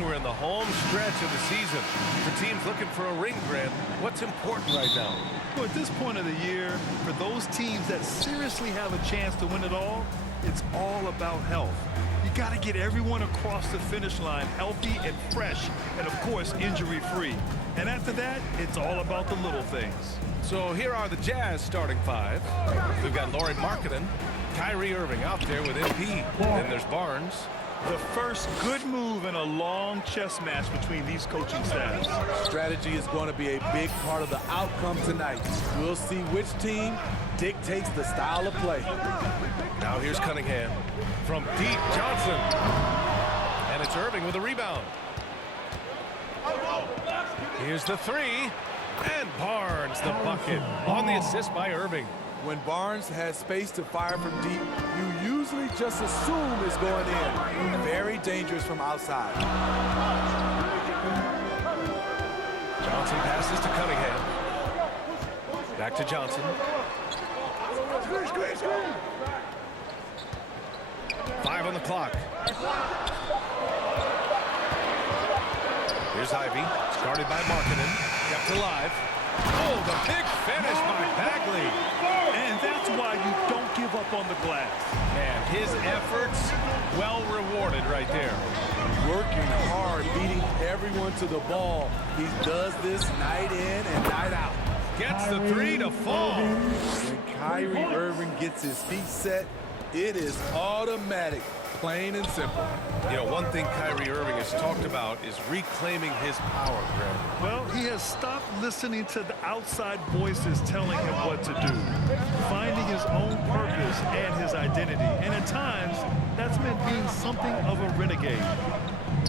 And we're in the home stretch of the season. For teams looking for a ring, Grant, what's important right now? Well, at this point of the year, for those teams that seriously have a chance to win it all, it's all about health. You got to get everyone across the finish line healthy and fresh, and of course, injury-free. And after that, it's all about the little things. So here are the Jazz starting five. We've got Lauri Markkanen, Kyrie Irving out there with MP. Then there's Barnes. The first good move in a long chess match between these coaching staffs. Strategy is going to be a big part of the outcome tonight. We'll see which team dictates the style of play. Now here's Cunningham from deep. Johnson. And it's Irving with a rebound. Here's the three. And Barnes, the bucket, on the assist by Irving. When Barnes has space to fire from deep, you usually just assume it's going in. Very dangerous from outside. Johnson passes to Cunningham. Back to Johnson. 5 on the clock. Here's Ivy, started by Markkanen, kept alive. Oh, the big finish by Bagley. And that's why you don't give up on the glass. Man, his efforts well rewarded right there. Working hard, beating everyone to the ball. He does this night in and night out. Gets the three to fall. When Kyrie Irving gets his feet set, it is automatic, plain and simple. You know, one thing Kyrie Irving has talked about is reclaiming his power, Greg. Well, he has stopped listening to the outside voices telling him what to do, finding his own purpose and his identity. And at times, that's meant being something of a renegade.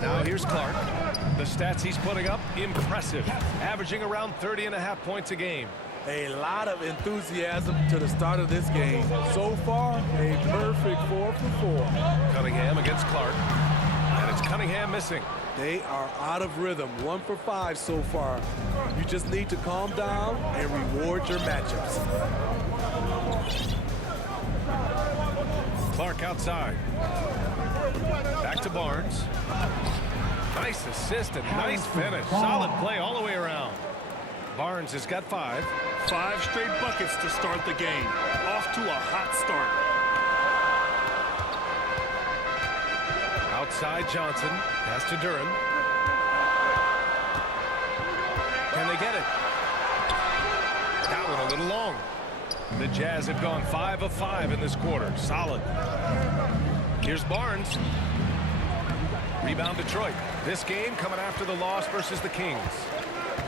Now here's Clark. The stats he's putting up, impressive. Averaging around 30.5 points a game. A lot of enthusiasm to the start of this game. So far, a perfect 4 for 4. Cunningham against Clark. And it's Cunningham missing. They are out of rhythm. 1 for 5 so far. You just need to calm down and reward your matchups. Clark outside. Back to Barnes. Nice assist and nice finish. Solid play all the way around. Barnes has got 5. 5 straight buckets to start the game. Off to a hot start. Outside Johnson. Pass to Duren. Can they get it? That one a little long. The Jazz have gone 5 of 5 in this quarter. Solid. Here's Barnes. Rebound Detroit. This game coming after the loss versus the Kings.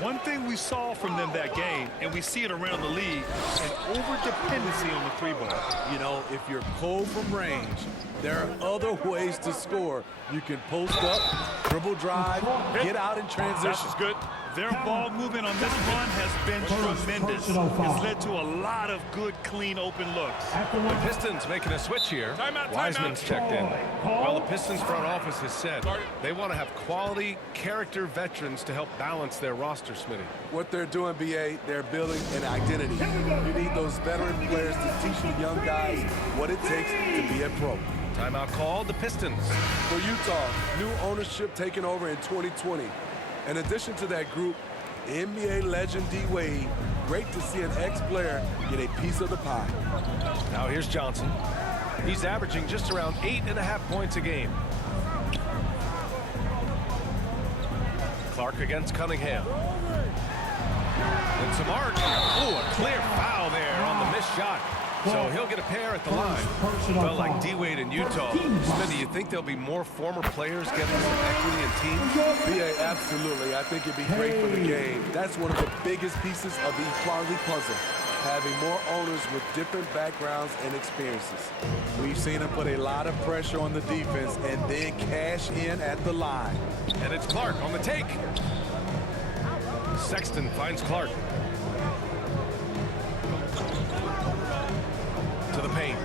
One thing we saw from them that game, and we see it around the league, an over-dependency on the 3-ball. You know, if you're cold from range, there are other ways to score. You can post up, dribble drive, get out in transition. This is good. Their ball movement on this run has been tremendous. It's led to a lot of good, clean, open looks. The Pistons making a switch here. Wiseman's checked in. Well, the Pistons front office has said they want to have quality character veterans to help balance their roster, Smitty. What they're doing, BA, they're building an identity. You need those veteran players to teach the young guys what it takes to be a pro. Timeout called, the Pistons. For Utah, new ownership taking over in 2020. In addition to that group, NBA legend D-Wade, great to see an ex-player get a piece of the pie. Now here's Johnson. He's averaging just around 8.5 points a game. Clark against Cunningham. And Samard. Oh, a clear foul there on the missed shot. So he'll get a pair at the line. Well, like D-Wade in Utah, Smitty, you think there'll be more former players getting some equity in teams? BA, absolutely. I think it'd be great for the game. That's one of the biggest pieces of the equality puzzle, having more owners with different backgrounds and experiences. We've seen him put a lot of pressure on the defense and then cash in at the line. And it's Clark on the take. Sexton finds Clark. To the paint.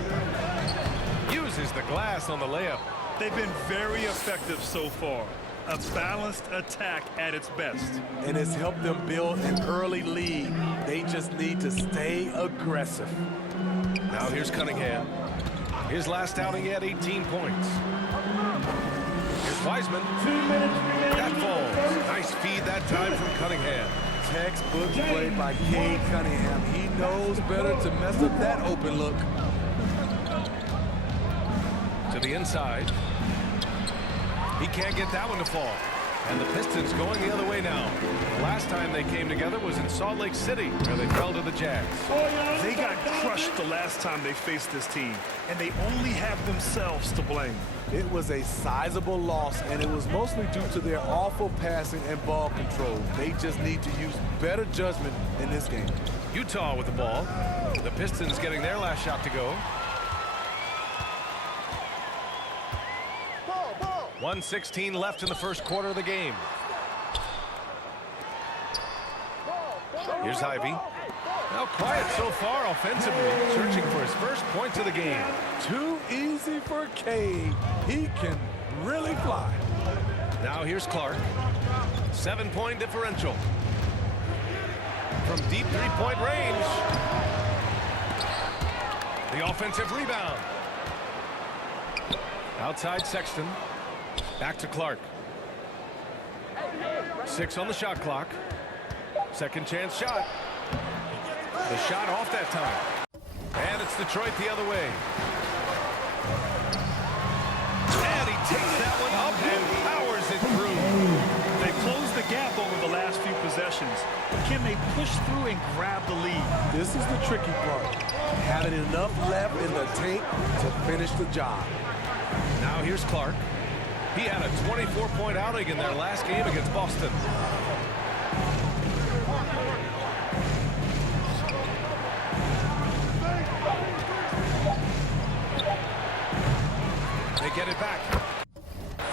Uses the glass on the layup. They've been very effective so far. A balanced attack at its best. And it's helped them build an early lead. They just need to stay aggressive. Now here's Cunningham. His last outing, he had 18 points. Here's Wiseman. 2 minutes remaining. Nice feed that time from Cunningham. Textbook play by Cade Cunningham. He knows better to mess up that open look. To the inside. He can't get that one to fall. And the Pistons going the other way now. The last time they came together was in Salt Lake City, where they fell to the Jazz. They got crushed the last time they faced this team, and they only have themselves to blame. It was a sizable loss, and it was mostly due to their awful passing and ball control. They just need to use better judgment in this game. Utah with the ball. The Pistons getting their last shot to go. 1:16 left in the first quarter of the game. Here's Ivy. Now quiet so far offensively, searching for his first points of the game. Too easy for Cade. He can really fly. Now here's Clark. 7-point differential. From deep three-point range. The offensive rebound. Outside Sexton. Back to Clark. 6 on the shot clock. Second chance shot. The shot off that time. And it's Detroit the other way. And he takes that one up and powers it through. They closed the gap over the last few possessions, but can they push through and grab the lead? This is the tricky part. Having enough left in the tank to finish the job. Now here's Clark. He had a 24-point outing in their last game against Boston. They get it back.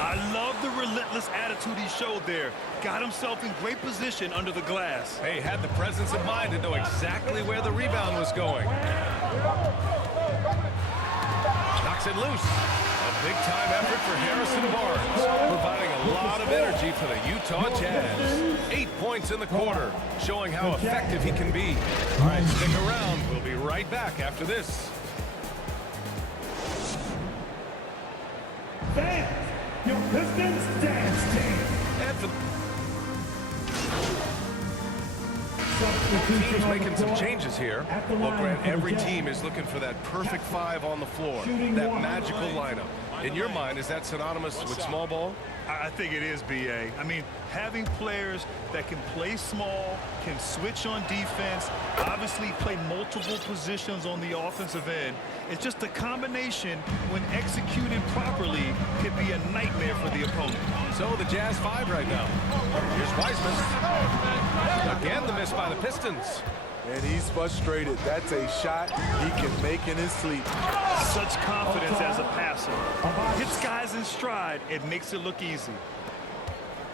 I love the relentless attitude he showed there. Got himself in great position under the glass. Hey, had the presence of mind to know exactly where the rebound was going. Knocks it loose. A big-time effort for Harrison Barnes, providing a lot of energy for the Utah Jazz. 8 points in the quarter, showing how effective he can be. All right, stick around. We'll be right back after this. Fans, your Pistons dance team. And for teams making some changes here. Well, Grant, every team is looking for that perfect 5 on the floor, that magical lineup. In your mind, is that synonymous with small ball? I think it is, B.A. I mean, having players that can play small, can switch on defense, obviously play multiple positions on the offensive end. It's just a combination, when executed properly, could be a nightmare for the opponent. So the Jazz 5 right now. Here's Wiseman. Again, the miss by the Pistons. And he's frustrated. That's a shot he can make in his sleep. Such confidence as a passer. Hits guys in stride. It makes it look easy.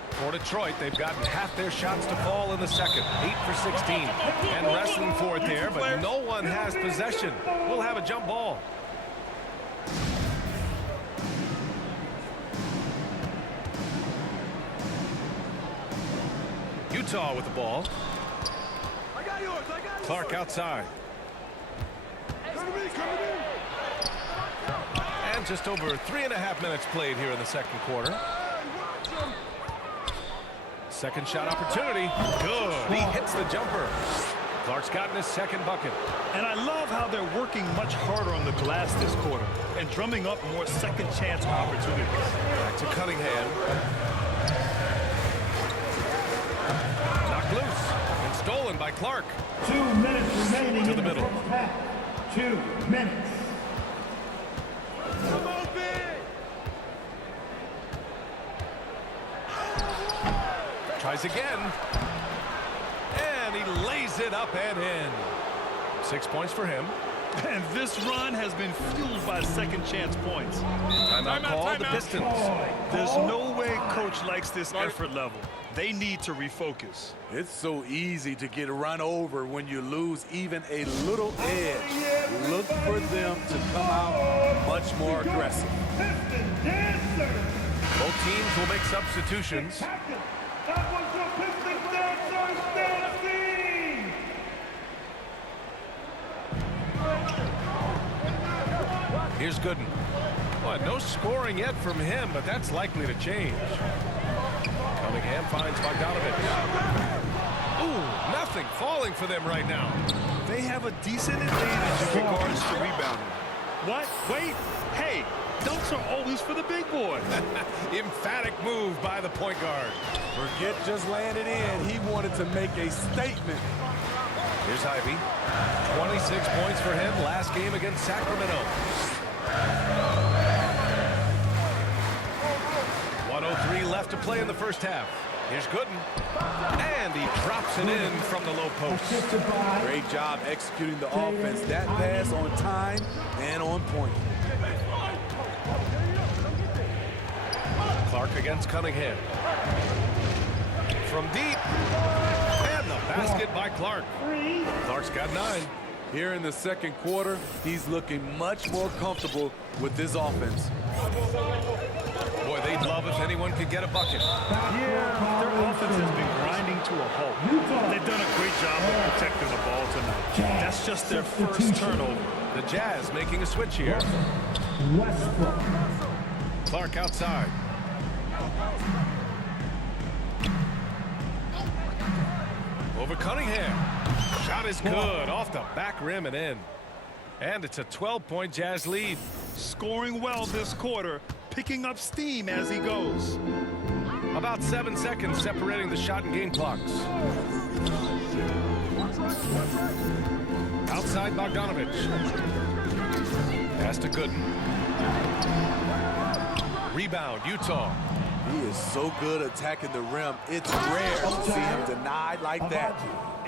For Detroit, they've gotten half their shots to fall in the second. 8 for 16. And wrestling for it there, but no one has possession. We'll have a jump ball. Utah with the ball. Clark outside. And just over 3.5 minutes played here in the second quarter. Second shot opportunity. Good. He hits the jumper. Clark's gotten his second bucket. And I love how they're working much harder on the glass this quarter and drumming up more second chance opportunities. Back to Cunningham. Knocked loose and stolen by Clark. 2 minutes remaining To in the the middle. first half. 2 minutes. Tries again. And he lays it up and in. 6 points for him. And this run has been fueled by second chance points. Timeout called the Pistons. There's no way coach likes this effort level. They need to refocus. It's so easy to get run over when you lose even a little edge. Look for them to come out much more aggressive. Piston Dancers. Both teams will make substitutions. Captain, that was the Piston Dancers dance team. Here's Gooden. Well, no scoring yet from him, but that's likely to change. Coming Cunningham finds Bogdanovich. Ooh, nothing falling for them right now. They have a decent advantage in regards to rebounding. What? Wait. Hey, dunks are always for the big boy. Emphatic move by the point guard. Forget just laying it in. He wanted to make a statement. Here's Ivy. 26 points for him last game against Sacramento. 1:03 left to play in the first half. Here's Gooden. And he drops it in from the low post. Great job executing the offense. That pass on time and on point. Clark against Cunningham. From deep. And the basket by Clark. Clark's got 9. Here in the second quarter, he's looking much more comfortable with this offense. Boy, they'd love if anyone could get a bucket. Yeah, their offense has been grinding to a halt. They've done a great job of protecting the ball tonight. That's just their first turnover. The Jazz making a switch here. Clark outside. Over Cunningham. Shot is good. Off the back rim and in. And it's a 12-point Jazz lead. Scoring well this quarter, picking up steam as he goes. About 7 seconds separating the shot and game clocks. Outside Bogdanovich. Pass to Gooden. Rebound, Utah. He is so good attacking the rim. It's rare to see him denied like that.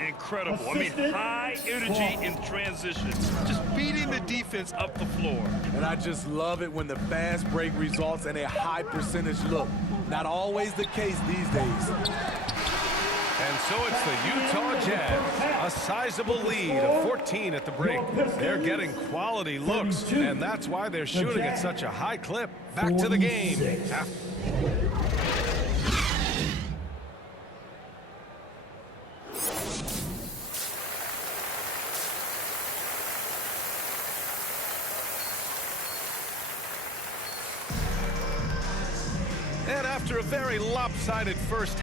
Incredible. I mean, high energy in transition. Just beating the defense up the floor. And I just love it when the fast break results in a high percentage look. Not always the case these days. And so it's the Utah Jazz, a sizable lead of 14 at the break. They're getting quality looks, and that's why they're shooting at such a high clip. Back to the game. And after a very lopsided first